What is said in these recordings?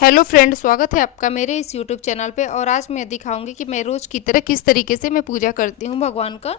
Hello friend, स्वागत है आपका मेरे इस यूट्यूब चैनल पे। और आज मैं दिखाऊंगी कि मैं रोज़ की तरह किस तरीके से मैं पूजा करती हूँ भगवान का।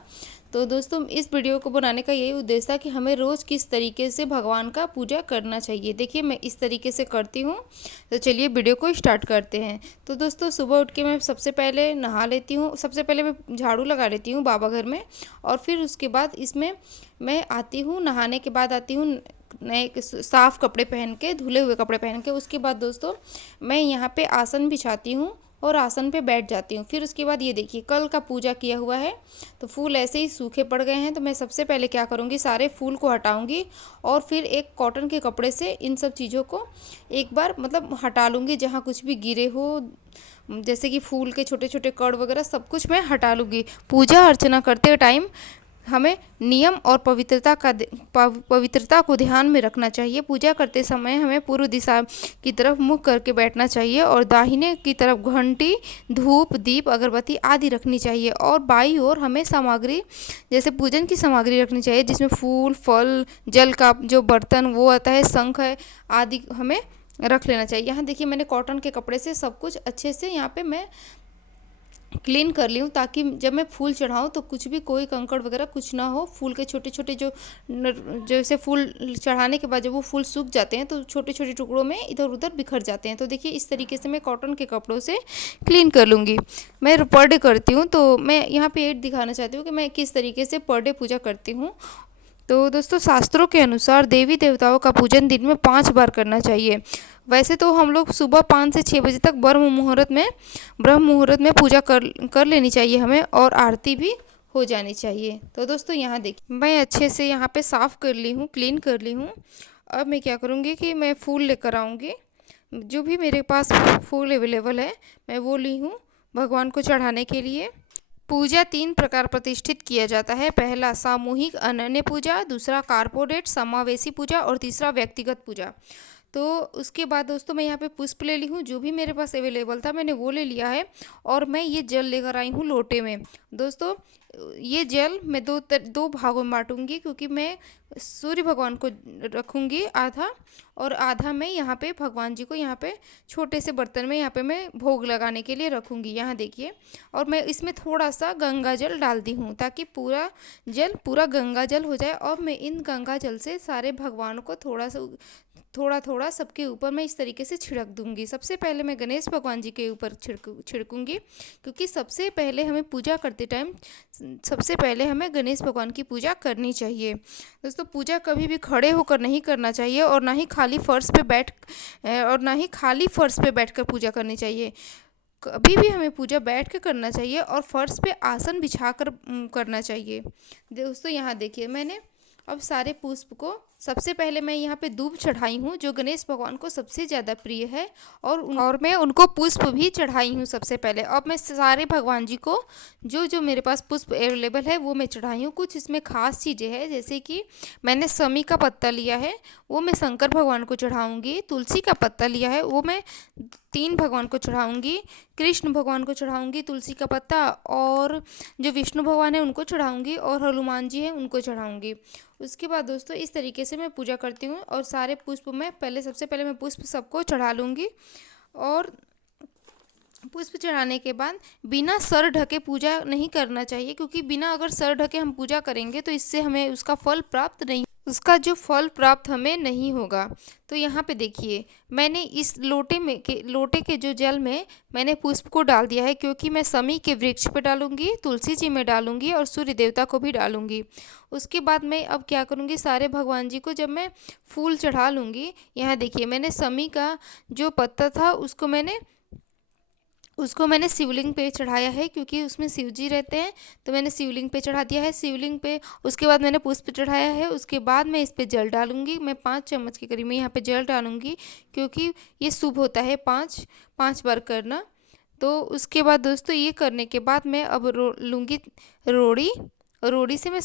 तो दोस्तों, इस वीडियो को बनाने का यही उद्देश्य है कि हमें रोज़ किस तरीके से भगवान का पूजा करना चाहिए। देखिए, मैं इस तरीके से करती हूँ। तो चलिए वीडियो को स्टार्ट करते हैं। तो दोस्तों, सुबह उठ के मैं सबसे पहले नहा लेती हूँ। सबसे पहले मैं झाड़ू लगा लेती हूँ बाबा घर में। और फिर उसके बाद इसमें मैं आती हूँ, नहाने के बाद आती हूँ नए साफ़ कपड़े पहन के, धुले हुए कपड़े पहन के। उसके बाद दोस्तों, मैं यहाँ पे आसन बिछाती हूँ और आसन पे बैठ जाती हूँ। फिर उसके बाद ये देखिए, कल का पूजा किया हुआ है तो फूल ऐसे ही सूखे पड़ गए हैं। तो मैं सबसे पहले क्या करूँगी, सारे फूल को हटाऊँगी और फिर एक कॉटन के कपड़े से इन सब चीज़ों को एक बार मतलब हटा लूँगी। जहाँ कुछ भी गिरे हो, जैसे कि फूल के छोटे छोटे कड़ वगैरह, सब कुछ मैं हटा लूँगी। पूजा अर्चना करते टाइम हमें नियम और पवित्रता को ध्यान में रखना चाहिए। पूजा करते समय हमें पूर्व दिशा की तरफ मुख करके बैठना चाहिए और दाहिने की तरफ घंटी, धूप, दीप, अगरबत्ती आदि रखनी चाहिए। और बाईं ओर हमें सामग्री, जैसे पूजन की सामग्री रखनी चाहिए, जिसमें फूल, फल, जल का जो बर्तन वो आता है, शंख है आदि हमें रख लेना चाहिए। यहाँ देखिए, मैंने कॉटन के कपड़े से सब कुछ अच्छे से यहाँ पे मैं क्लीन कर ली हूँ, ताकि जब मैं फूल चढ़ाऊँ तो कुछ भी, कोई कंकड़ वगैरह कुछ ना हो। फूल के छोटे छोटे जो जैसे फूल चढ़ाने के बाद जब वो फूल सूख जाते हैं तो छोटे छोटे टुकड़ों में इधर उधर बिखर जाते हैं। तो देखिए, इस तरीके से मैं कॉटन के कपड़ों से क्लीन कर लूँगी। मैं पर डे करती हूँ, तो मैं यहाँ पे एड दिखाना चाहती हूँ कि मैं किस तरीके से पर डे पूजा करती हूँ। तो दोस्तों, शास्त्रों के अनुसार देवी देवताओं का पूजन दिन में 5 बार करना चाहिए। वैसे तो हम लोग सुबह 5 से 6 बजे तक ब्रह्म मुहूर्त में पूजा कर लेनी चाहिए हमें, और आरती भी हो जानी चाहिए। तो दोस्तों, यहाँ देखिए, मैं अच्छे से यहाँ पे साफ़ कर ली हूँ, क्लीन कर ली हूँ। अब मैं क्या करूँगी कि मैं फूल लेकर आऊँगी। जो भी मेरे पास फूल अवेलेबल है, मैं वो ली हूँ भगवान को चढ़ाने के लिए। पूजा 3 प्रकार प्रतिष्ठित किया जाता है। पहला सामूहिक अनन्य पूजा, दूसरा कारपोरेट समावेशी पूजा और तीसरा व्यक्तिगत पूजा। तो उसके बाद दोस्तों, मैं यहाँ पे पुष्प ले ली हूँ। जो भी मेरे पास अवेलेबल था मैंने वो ले लिया है। और मैं ये जल लेकर आई हूँ लोटे में। दोस्तों, ये जल मैं दो भागों में बांटूंगी, क्योंकि मैं सूर्य भगवान को रखूंगी आधा, और आधा मैं यहाँ पे भगवान जी को यहाँ पे छोटे से बर्तन में यहाँ पे मैं भोग लगाने के लिए रखूंगी। यहाँ देखिए, और मैं इसमें थोड़ा सा गंगा जल डाल दी हूँ, ताकि पूरा गंगा जल हो जाए। और मैं इन गंगा जल से सारे भगवान को थोड़ा थोड़ा सबके ऊपर मैं इस तरीके से छिड़क दूंगी। सबसे पहले मैं गणेश भगवान जी के ऊपर छिड़कूंगी, क्योंकि सबसे पहले हमें पूजा करते टाइम सबसे पहले हमें गणेश भगवान की पूजा करनी चाहिए। दोस्तों, पूजा कभी भी खड़े होकर नहीं करना चाहिए, और ना ही खाली फर्श पे बैठकर पूजा करनी चाहिए। कभी भी हमें पूजा बैठ के करना चाहिए और फर्श पे आसन बिछा कर करना चाहिए। दोस्तों, यहाँ देखिए, मैंने अब सारे पुष्प को, सबसे पहले मैं यहाँ पे दूब चढ़ाई हूँ, जो गणेश भगवान को सबसे ज़्यादा प्रिय है। और मैं उनको पुष्प भी चढ़ाई हूँ सबसे पहले। अब मैं सारे भगवान जी को जो जो मेरे पास पुष्प अवेलेबल है वो मैं चढ़ाई हूँ। कुछ इसमें खास चीज़ें हैं, जैसे कि मैंने समी का पत्ता लिया है, वो मैं शंकर भगवान को चढ़ाऊँगी। तुलसी का पत्ता लिया है, वो मैं 3 भगवान को चढ़ाऊँगी। कृष्ण भगवान को चढ़ाऊँगी तुलसी का पत्ता, और जो विष्णु भगवान है उनको चढ़ाऊँगी, और हनुमान जी हैं उनको चढ़ाऊँगी। उसके बाद दोस्तों, इस तरीके से मैं पूजा करती हूँ। और सारे पुष्प में सबसे पहले मैं पुष्प सबको चढ़ा लूँगी। और पुष्प चढ़ाने के बाद बिना सर ढके पूजा नहीं करना चाहिए, क्योंकि बिना अगर सर ढके हम पूजा करेंगे तो इससे हमें उसका जो फल प्राप्त हमें नहीं होगा। तो यहाँ पे देखिए, मैंने इस लोटे के जो जल में मैंने पुष्प को डाल दिया है, क्योंकि मैं समी के वृक्ष पे डालूंगी, तुलसी जी में डालूंगी, और सूर्य देवता को भी डालूंगी। उसके बाद मैं अब क्या करूँगी, सारे भगवान जी को जब मैं फूल चढ़ा लूँगी, यहाँ देखिए, मैंने समी का जो पत्ता था उसको मैंने शिवलिंग पे चढ़ाया है, क्योंकि उसमें शिव जी रहते हैं। तो मैंने शिवलिंग पे चढ़ा दिया है, शिवलिंग पे। उसके बाद मैंने पुष्प चढ़ाया है। उसके बाद मैं इस पे जल डालूंगी। मैं 5 चम्मच के करीब में यहाँ पे जल डालूंगी, क्योंकि ये शुभ होता है 5 बार करना। तो उसके बाद दोस्तों, ये करने के बाद मैं अब लूँगी रोड़ी। रोड़ी से मैं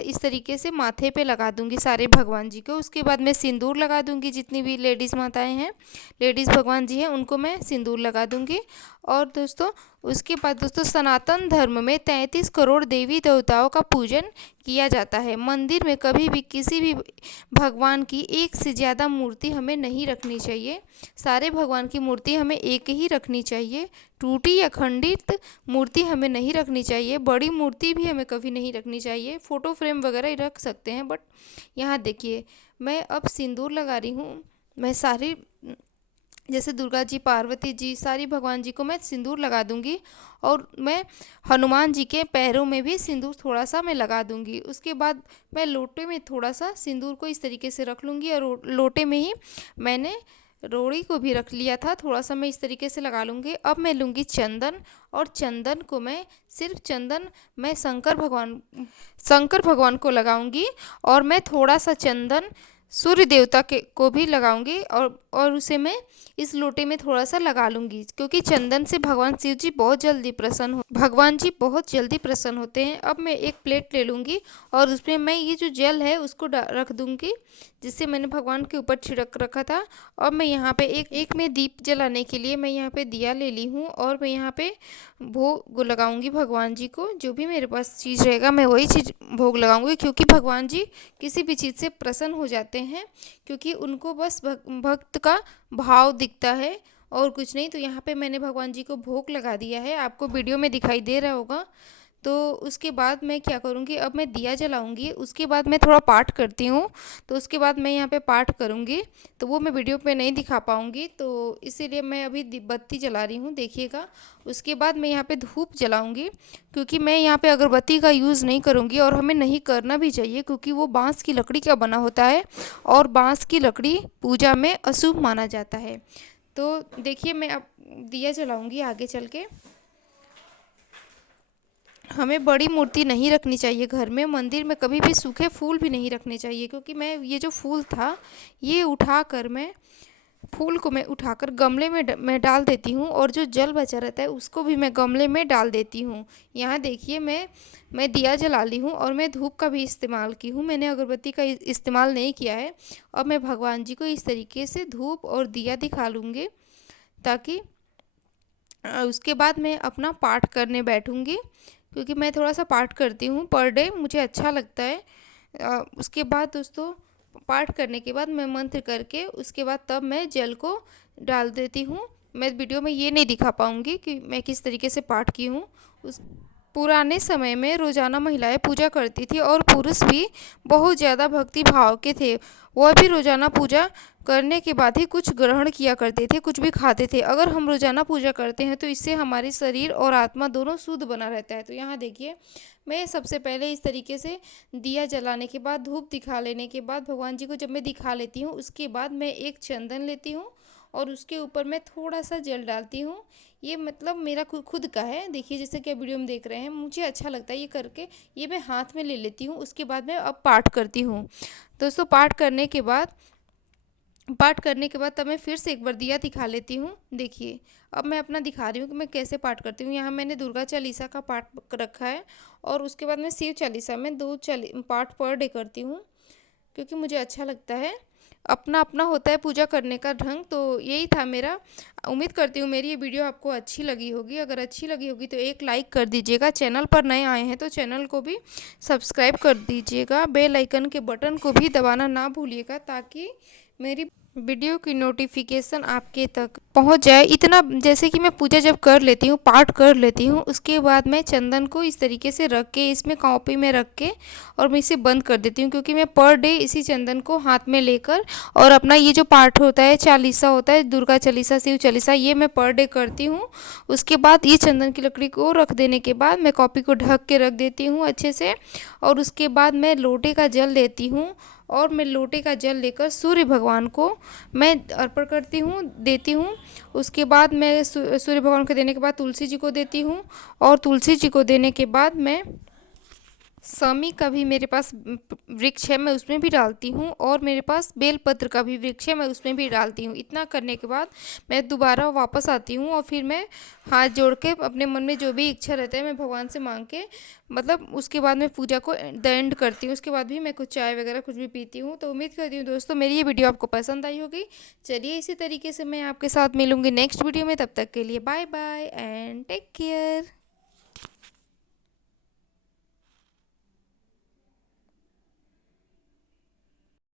इस तरीके से माथे पे लगा दूंगी सारे भगवान जी को। उसके बाद मैं सिंदूर लगा दूंगी, जितनी भी लेडीज़ माताएं हैं, लेडीज़ भगवान जी हैं, उनको मैं सिंदूर लगा दूंगी। और दोस्तों, उसके बाद दोस्तों सनातन धर्म में 33 करोड़ देवी देवताओं का पूजन किया जाता है। मंदिर में कभी भी किसी भी भगवान की एक से ज़्यादा मूर्ति हमें नहीं रखनी चाहिए। सारे भगवान की मूर्ति हमें एक ही रखनी चाहिए। टूटी या खंडित मूर्ति हमें नहीं रखनी चाहिए। बड़ी मूर्ति भी हमें कभी नहीं रखनी चाहिए। फ़ोटो फ्रेम वगैरह ही रख सकते हैं, बट यहाँ देखिए मैं अब सिंदूर लगा रही हूँ। मैं सारी जैसे दुर्गा जी, पार्वती जी, सारी भगवान जी को मैं सिंदूर लगा दूंगी और मैं हनुमान जी के पैरों में भी सिंदूर थोड़ा सा मैं लगा दूंगी। उसके बाद मैं लोटे में थोड़ा सा सिंदूर को इस तरीके से रख लूँगी और लोटे में ही मैंने रोड़ी को भी रख लिया था, थोड़ा सा मैं इस तरीके से लगा लूँगी। अब मैं लूँगी चंदन और चंदन को मैं सिर्फ चंदन मैं शंकर भगवान को लगाऊंगी और मैं थोड़ा सा चंदन सूर्य देवता के को भी लगाऊंगी और उसे मैं इस लोटे में थोड़ा सा लगा लूँगी, क्योंकि चंदन से भगवान शिव जी बहुत जल्दी प्रसन्न होते हैं। अब मैं एक प्लेट ले लूँगी और उसमें मैं ये जो जल है उसको रख दूँगी, जिससे मैंने भगवान के ऊपर छिड़क रखा था। और मैं यहाँ पे एक में दीप जलाने के लिए मैं यहाँ पे दिया ले ली हूँ और मैं यहाँ पे भोग लगाऊंगी भगवान जी को। जो भी मेरे पास चीज़ रहेगा मैं वही चीज़ भोग लगाऊंगी, क्योंकि भगवान जी किसी भी चीज़ से प्रसन्न हो जाते हैं, क्योंकि उनको बस भक्त का भाव दिखता है और कुछ नहीं। तो यहाँ पे मैंने भगवान जी को भोग लगा दिया है, आपको वीडियो में दिखाई दे रहा होगा। तो उसके बाद मैं क्या करूँगी, अब मैं दिया जलाऊँगी। उसके बाद मैं थोड़ा पाठ करती हूँ, तो उसके बाद मैं यहाँ पे पाठ करूँगी, तो वो मैं वीडियो पे नहीं दिखा पाऊँगी, तो इसीलिए मैं अभी बत्ती जला रही हूँ, देखिएगा। उसके बाद मैं यहाँ पे धूप जलाऊँगी, क्योंकि मैं यहाँ पे अगरबत्ती का यूज़ नहीं करूँगी और हमें नहीं करना भी चाहिए, क्योंकि वो बाँस की लकड़ी का बना होता है और बाँस की लकड़ी पूजा में अशुभ माना जाता है। तो देखिए मैं अब दिया जलाऊँगी आगे चल के। हमें बड़ी मूर्ति नहीं रखनी चाहिए घर में। मंदिर में कभी भी सूखे फूल भी नहीं रखने चाहिए, क्योंकि मैं ये जो फूल था ये उठाकर फूल को मैं उठाकर गमले में मैं डाल देती हूँ और जो जल बचा रहता है उसको भी मैं गमले में डाल देती हूँ। यहाँ देखिए मैं दिया जला ली हूँ और मैं धूप का भी इस्तेमाल की हूँ, मैंने अगरबत्ती का इस्तेमाल नहीं किया है। अब मैं भगवान जी को इस तरीके से धूप और दिया दिखा लूँगी, ताकि उसके बाद मैं अपना पाठ करने बैठूँगी, क्योंकि मैं थोड़ा सा पाठ करती हूँ पर डे, मुझे अच्छा लगता है। उसके बाद दोस्तों पाठ करने के बाद मैं मंत्र करके उसके बाद तब मैं जल को डाल देती हूँ। मैं वीडियो में ये नहीं दिखा पाऊँगी कि मैं किस तरीके से पाठ की हूँ। उस पुराने समय में रोज़ाना महिलाएं पूजा करती थी और पुरुष भी बहुत ज़्यादा भक्ति भाव के थे। वह भी रोज़ाना पूजा करने के बाद ही कुछ ग्रहण किया करते थे, कुछ भी खाते थे। अगर हम रोज़ाना पूजा करते हैं तो इससे हमारे शरीर और आत्मा दोनों शुद्ध बना रहता है। तो यहाँ देखिए मैं सबसे पहले इस तरीके से दिया जलाने के बाद, धूप दिखा लेने के बाद, भगवान जी को जब मैं दिखा लेती हूँ उसके बाद मैं एक चंदन लेती हूँ और उसके ऊपर मैं थोड़ा सा जल डालती हूँ। ये मतलब मेरा खुद का है, देखिए जैसे कि वीडियो में देख रहे हैं, मुझे अच्छा लगता है ये करके। ये मैं हाथ में ले लेती हूँ। उसके बाद मैं अब पाठ करती हूँ। दोस्तों पाठ करने के बाद तब मैं फिर से एक बार दिया दिखा लेती हूँ। देखिए अब मैं अपना दिखा रही हूँ कि मैं कैसे पाठ करती हूँ। यहाँ मैंने दुर्गा चालीसा का पाठ रखा है और उसके बाद मैं शिव चालीसा में पाठ पर डे करती हूँ, क्योंकि मुझे अच्छा लगता है। अपना अपना होता है पूजा करने का ढंग। तो यही था मेरा। उम्मीद करती हूँ मेरी ये वीडियो आपको अच्छी लगी होगी। अगर अच्छी लगी होगी तो एक लाइक कर दीजिएगा। चैनल पर नए आए हैं तो चैनल को भी सब्सक्राइब कर दीजिएगा। बेल आइकन के बटन को भी दबाना ना भूलिएगा, ताकि मेरी वीडियो की नोटिफिकेशन आपके तक पहुंच जाए। इतना जैसे कि मैं पूजा जब कर लेती हूँ, पाठ कर लेती हूँ, उसके बाद मैं चंदन को इस तरीके से रख के इसमें कॉपी में रख के और मैं इसे बंद कर देती हूँ, क्योंकि मैं पर डे इसी चंदन को हाथ में लेकर और अपना ये जो पाठ होता है, चालीसा होता है, दुर्गा चालीसा, शिव चालीसा, ये मैं पर डे करती हूँ। उसके बाद ये चंदन की लकड़ी को रख देने के बाद मैं कॉपी को ढक के रख देती हूँ अच्छे से, और उसके बाद मैं लोटे का जल लेती हूँ और मैं लोटे का जल लेकर सूर्य भगवान को मैं अर्पण करती हूँ, देती हूँ। उसके बाद मैं सूर्य भगवान को देने के बाद तुलसी जी को देती हूँ और तुलसी जी को देने के बाद मैं समी का भी मेरे पास वृक्ष है, मैं उसमें भी डालती हूँ, और मेरे पास बेलपत्र का भी वृक्ष है, मैं उसमें भी डालती हूँ। इतना करने के बाद मैं दोबारा वापस आती हूँ और फिर मैं हाथ जोड़ के अपने मन में जो भी इच्छा रहता है मैं भगवान से मांग के, मतलब उसके बाद मैं पूजा को द एंड करती हूँ। उसके बाद भी मैं कुछ चाय वगैरह कुछ भी पीती हूँ। तो उम्मीद करती हूँ दोस्तों मेरी ये वीडियो आपको पसंद आई होगी। चलिए इसी तरीके से मैं आपके साथ मिलूँगी नेक्स्ट वीडियो में, तब तक के लिए bye bye and take care.